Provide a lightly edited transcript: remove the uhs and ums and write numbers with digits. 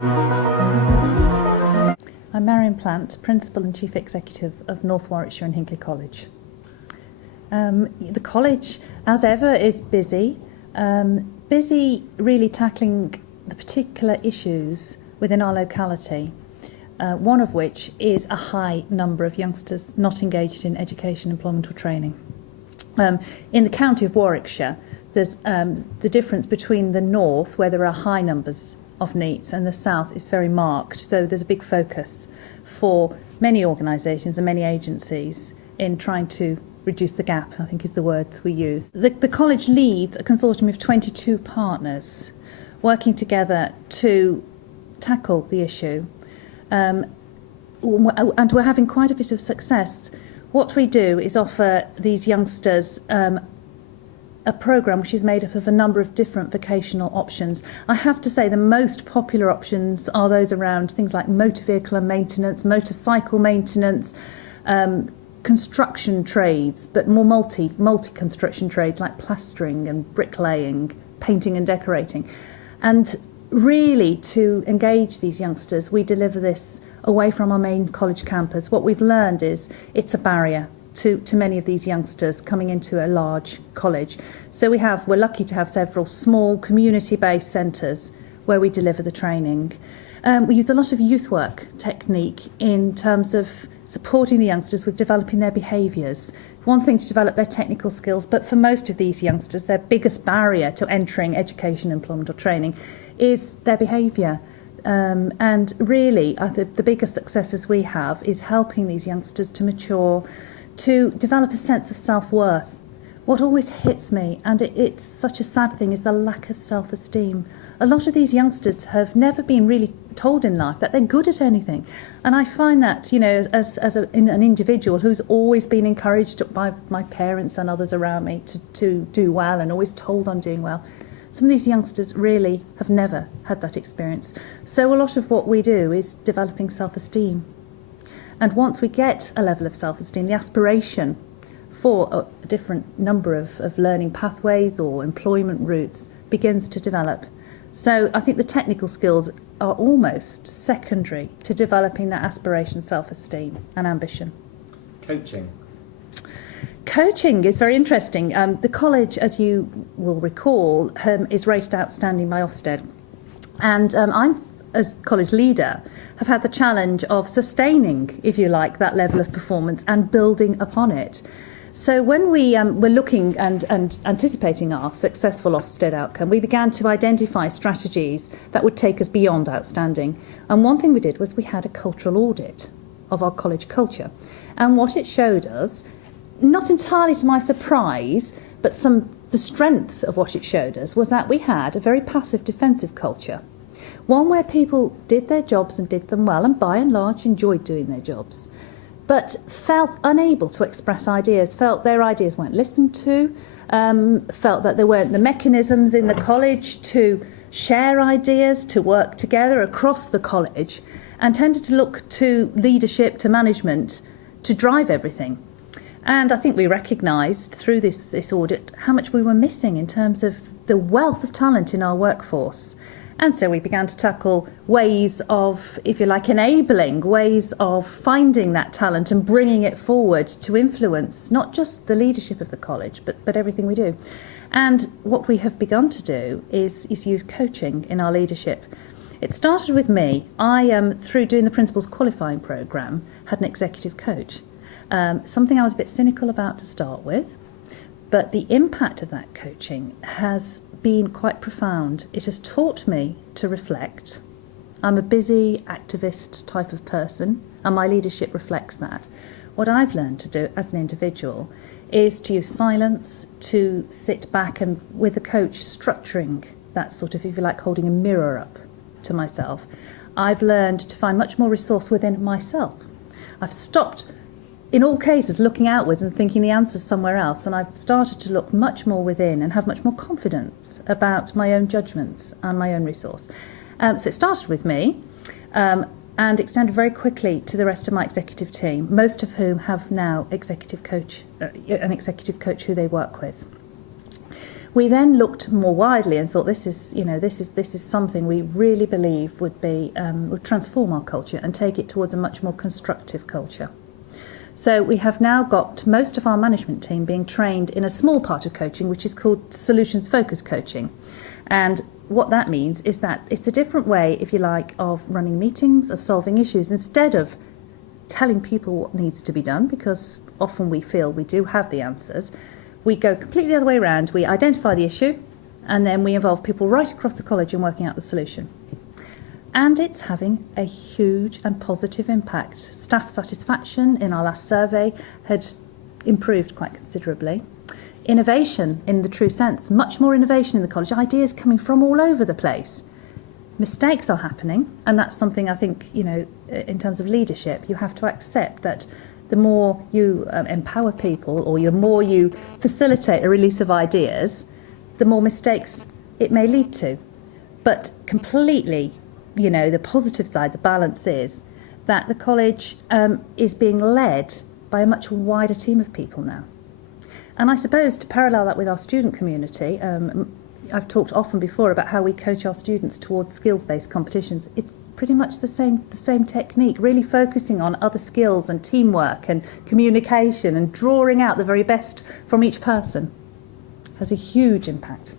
I'm Marion Plant, Principal and Chief Executive of North Warwickshire Hinckley College. The college, as ever, is busy really tackling the particular issues within our locality, one of which is a high number of youngsters not engaged in education, employment or training. In the county of Warwickshire, there's the difference between the north, where there are high numbers of NEETs, and the south is very marked. So there's a big focus for many organisations and many agencies in trying to reduce the gap, I think is the words we use. The college leads a consortium of 22 partners working together to tackle the issue. And we're having quite a bit of success. What we do is offer these youngsters a programme which is made up of a number of different vocational options. I have to say the most popular options are those around things like motor vehicle and maintenance, motorcycle maintenance, construction trades, but more multi-construction trades like plastering and bricklaying, painting and decorating. And really, to engage these youngsters, we deliver this away from our main college campus. What we've learned is it's a barrier to many of these youngsters coming into a large college. So we're lucky to have several small community-based centres where we deliver the training. We use a lot of youth work technique in terms of supporting the youngsters with developing their behaviours. One thing to develop their technical skills, but for most of these youngsters, their biggest barrier to entering education, employment or training is their behaviour. And really, the biggest successes we have is helping these youngsters to mature, to develop a sense of self-worth. What always hits me, and it's such a sad thing, is the lack of self-esteem. A lot of these youngsters have never been really told in life that they're good at anything. And I find that, you know, as an individual who's always been encouraged by my parents and others around me to do well and always told I'm doing well, some of these youngsters really have never had that experience. So a lot of what we do is developing self-esteem. And once we get a level of self-esteem, the aspiration for a different number of learning pathways or employment routes begins to develop. So I think the technical skills are almost secondary to developing that aspiration, self-esteem and ambition. Coaching is very interesting. The college, as you will recall, is rated outstanding by Ofsted. And I'm, as college leader, have had the challenge of sustaining, if you like, that level of performance and building upon it. So when we were looking and anticipating our successful Ofsted outcome, we began to identify strategies that would take us beyond outstanding. And one thing we did was we had a cultural audit of our college culture. And what it showed us, not entirely to my surprise, but the strength of what it showed us was that we had a very passive defensive culture. One where people did their jobs and did them well and by and large enjoyed doing their jobs, but felt unable to express ideas, felt their ideas weren't listened to, felt that there weren't the mechanisms in the college to share ideas, to work together across the college, and tended to look to leadership, to management, to drive everything. And I think we recognised through this audit how much we were missing in terms of the wealth of talent in our workforce. And so we began to tackle ways of, if you like, enabling, ways of finding that talent and bringing it forward to influence not just the leadership of the college, but everything we do. And what we have begun to do is use coaching in our leadership. It started with me. I, through doing the Principals Qualifying Programme, had an executive coach. Something I was a bit cynical about to start with, but the impact of that coaching has been quite profound. It has taught me to reflect. I'm a busy activist type of person, and my leadership reflects that. What I've learned to do as an individual is to use silence, to sit back and with a coach structuring that sort of, if you like, holding a mirror up to myself. I've learned to find much more resource within myself. I've stopped, in all cases, looking outwards and thinking the answer's somewhere else, and I've started to look much more within and have much more confidence about my own judgments and my own resource. So it started with me and extended very quickly to the rest of my executive team, most of whom have now an executive coach who they work with. We then looked more widely and thought, this is something we really believe would transform our culture and take it towards a much more constructive culture. So we have now got most of our management team being trained in a small part of coaching, which is called solutions-focused coaching. And what that means is that it's a different way, if you like, of running meetings, of solving issues. Instead of telling people what needs to be done, because often we feel we do have the answers, we go completely the other way around. We identify the issue, and then we involve people right across the college in working out the solution. And it's having a huge and positive impact. Staff satisfaction in our last survey had improved quite considerably. Innovation in the true sense, much more innovation in the college, ideas coming from all over the place. Mistakes are happening, and that's something I think, in terms of leadership, you have to accept that the more you empower people, or the more you facilitate a release of ideas, the more mistakes it may lead to. But completely, the positive side, the balance is that the college is being led by a much wider team of people now. And I suppose to parallel that with our student community, I've talked often before about how we coach our students towards skills-based competitions. It's pretty much the same technique, really focusing on other skills and teamwork and communication and drawing out the very best from each person has a huge impact.